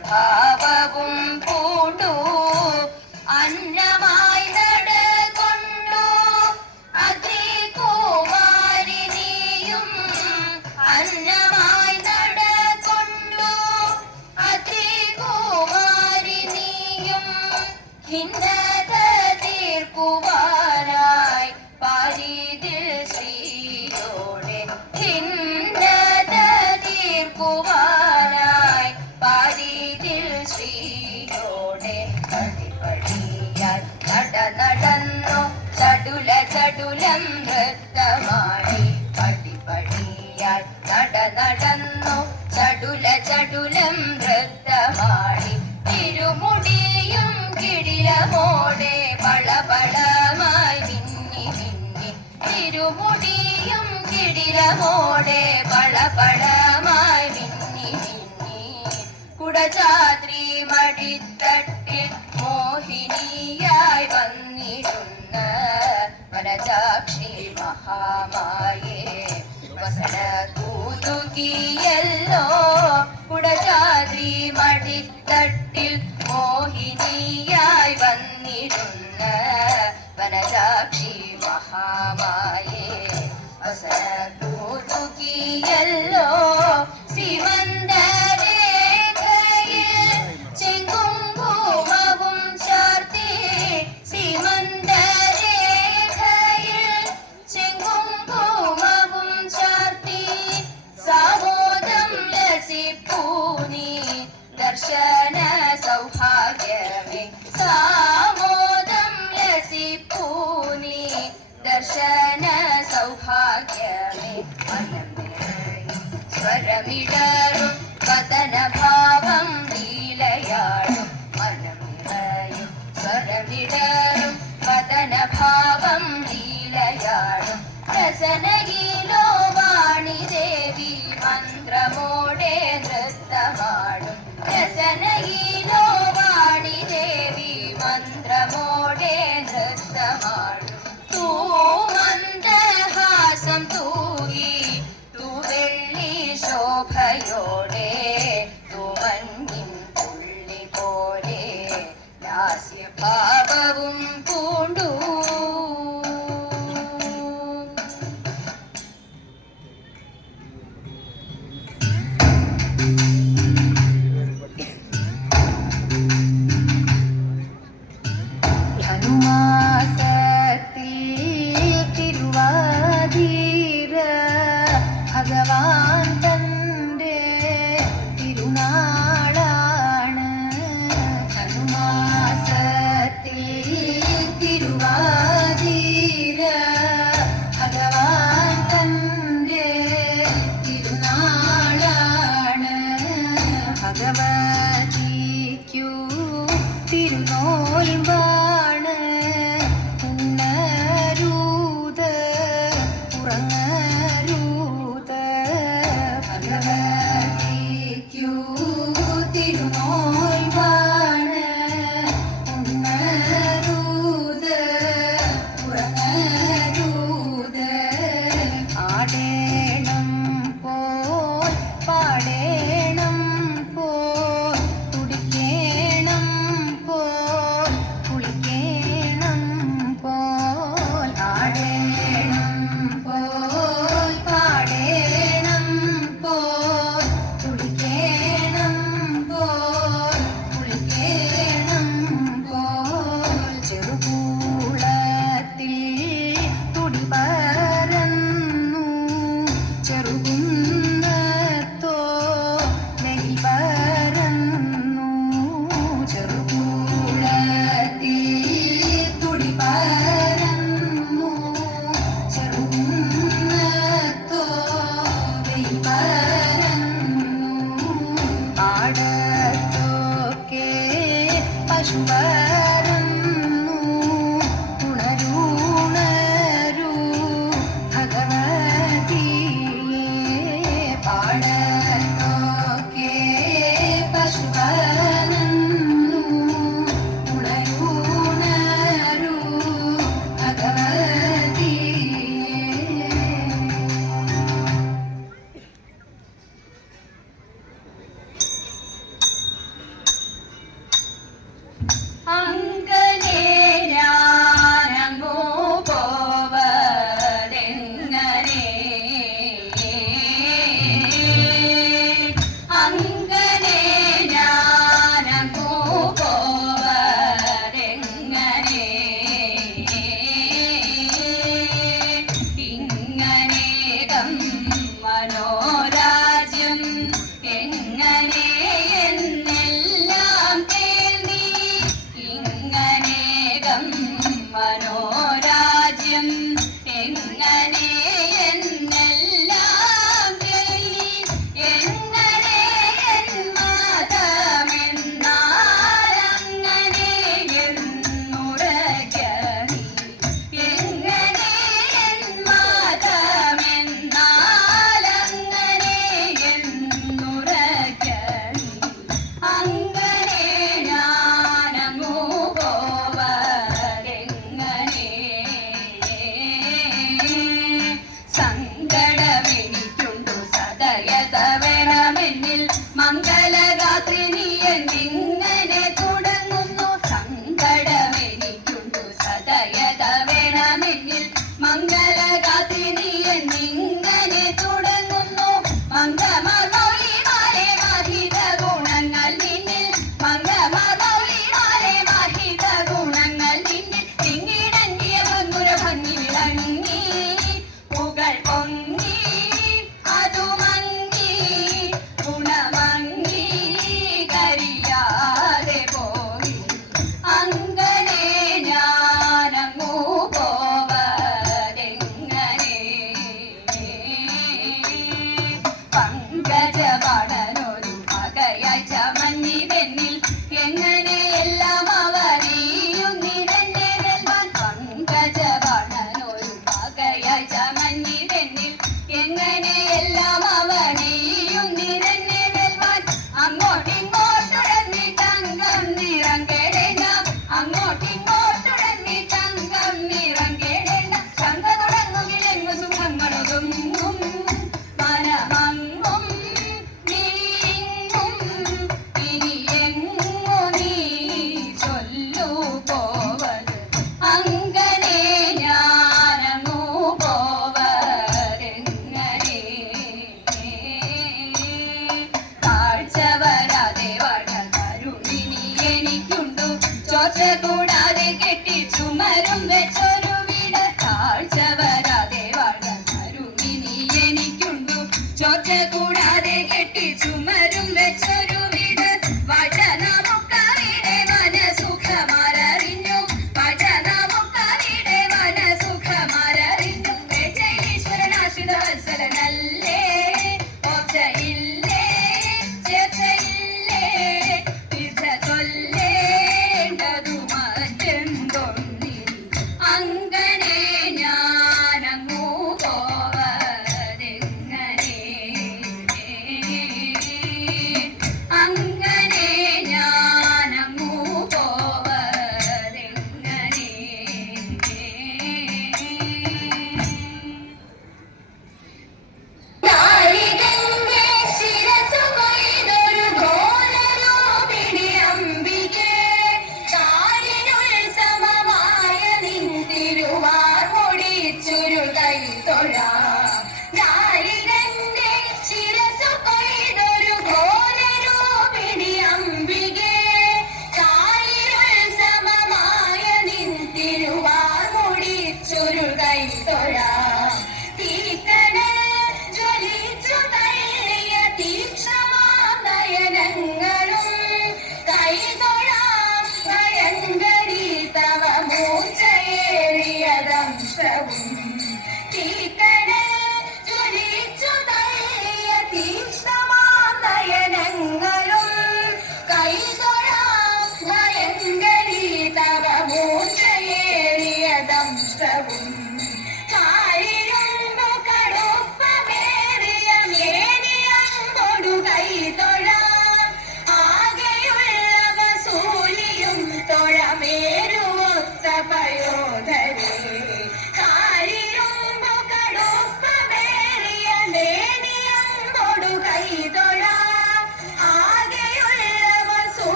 ഭാവവും പൂണ്ടൂ തിരുമുടിയും കിടിലമോടെ പളപളമായി മിന്നി മിന്നി. കുടചാദ്രി മടിത്തട്ടിൽ മോഹിനിയായി വന്നിരുന്ന വനചാക്ഷി മഹാമായേ. വസന കൂതുകിയല്ലോ കുടചാദ്രി മടിത്തട്ടിൽ മോഹിനിയായി വന്നിരുന്ന వనజాక్షి మహామాయే వసరకూతుకి ఎల్లో శివన్ You gracias. Bye.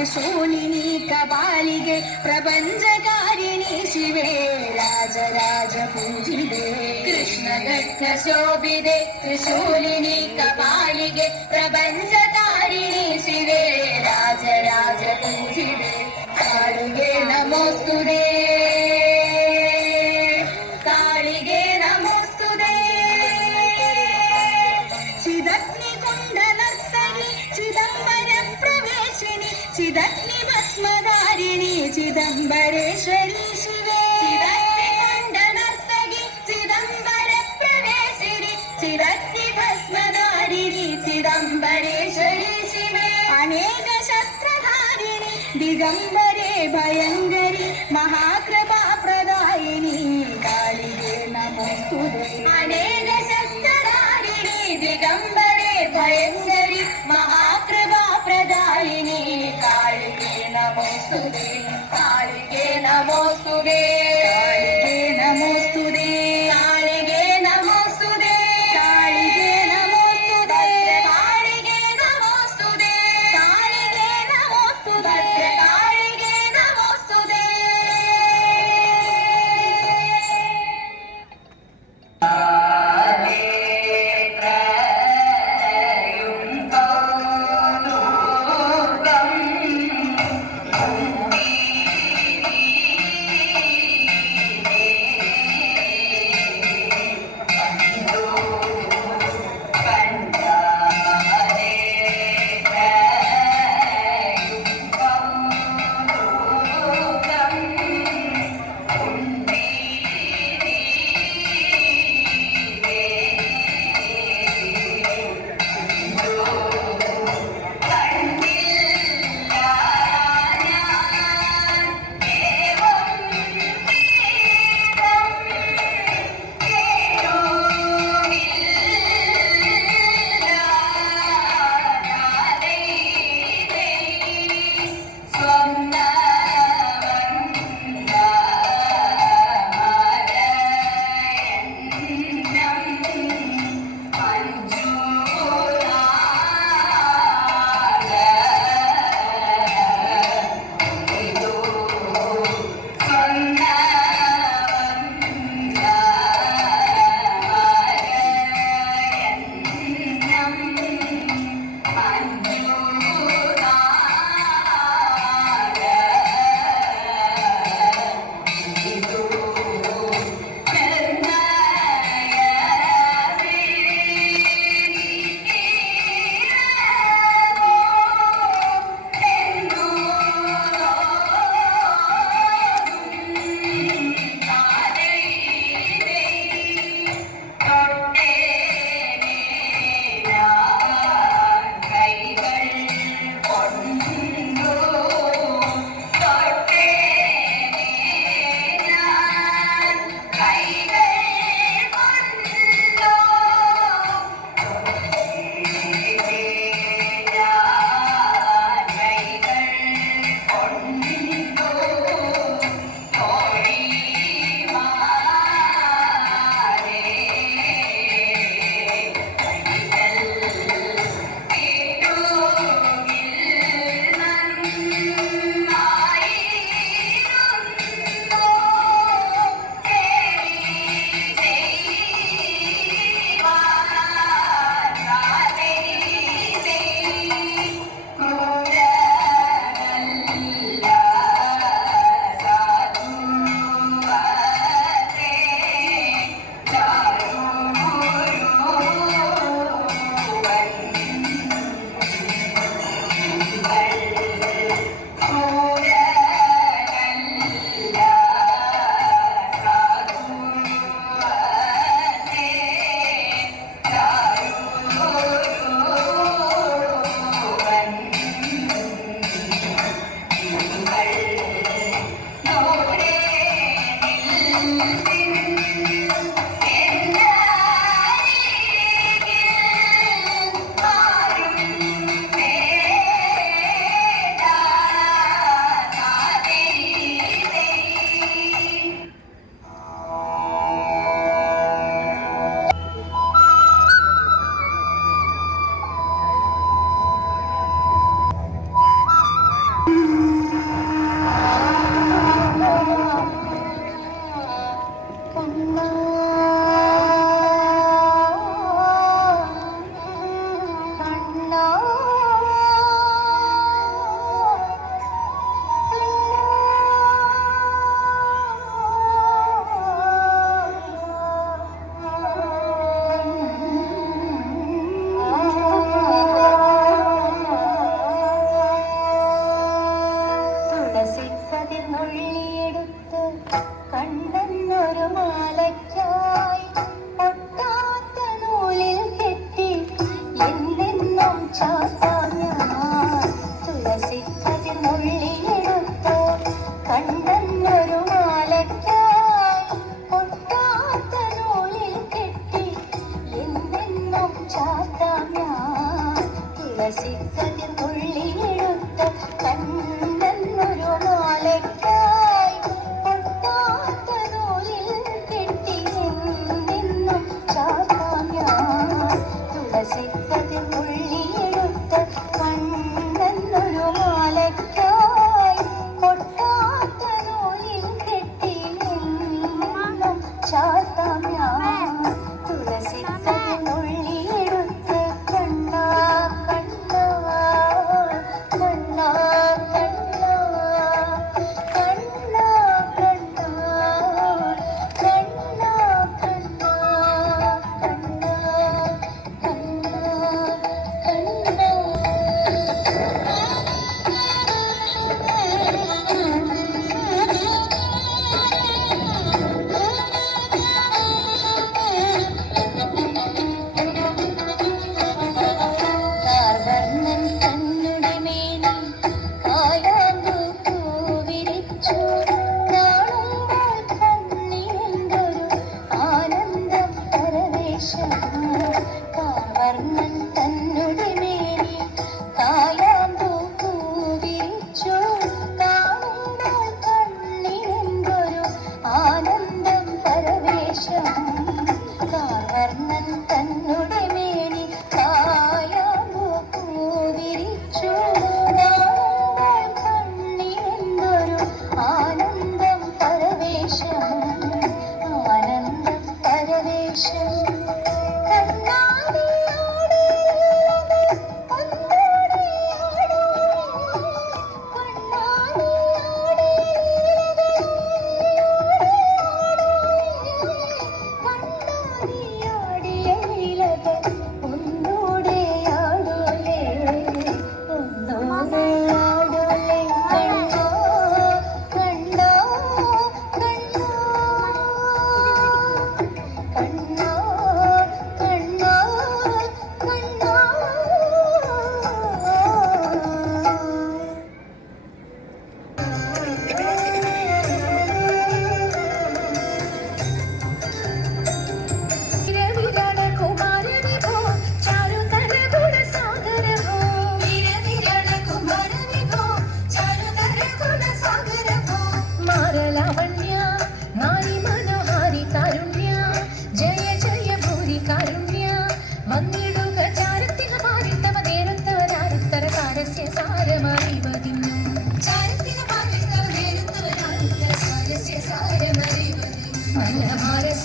ത്രിശൂലിനി കപാലികെ പ്രപഞ്ചകാരിണി ശിവേ രാജരാജ പൂജിതേ കൃഷ്ണഘട്ട ശോഭിതേ ത്രിശൂലിനി കപാലികെ പ്രപഞ്ചകാരിണി ശിവേ രാജരാജ പൂജിതേ കാളികേ നമോസ്തുതേ. ഗണേശരീശിനെ അനേക ശസ്ത്രധാരിണി ദിഗംബരെ ഭയങ്കരി മഹാകൃപാ പ്രദായിനി കാളികേ നമോസ്തു അനേക ശസ്ത്രധാരിണി ദിഗംബരെ ഭയങ്കരി മഹാകൃപാ പ്രദായിനി കാളികേ നമോസ്തു കാളികേ നമോസ്തു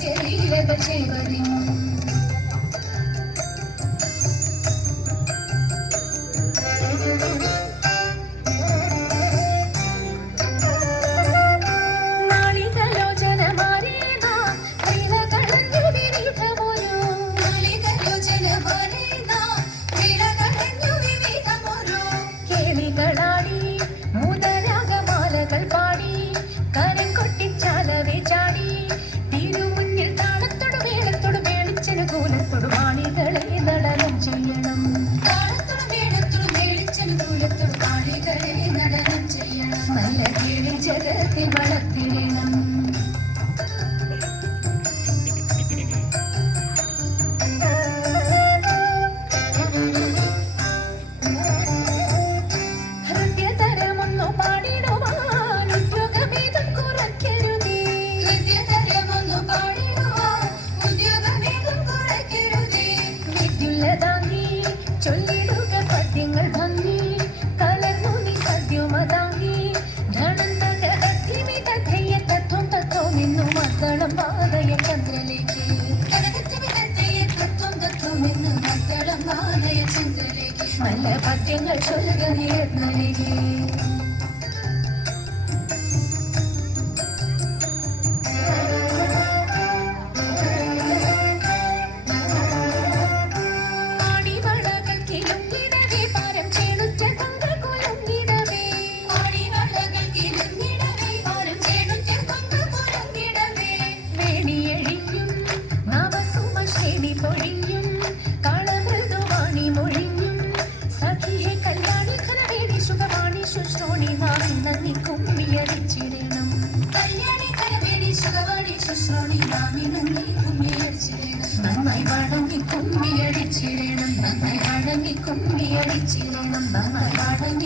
செல்வ செல்வரின்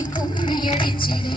വഴങ്ങി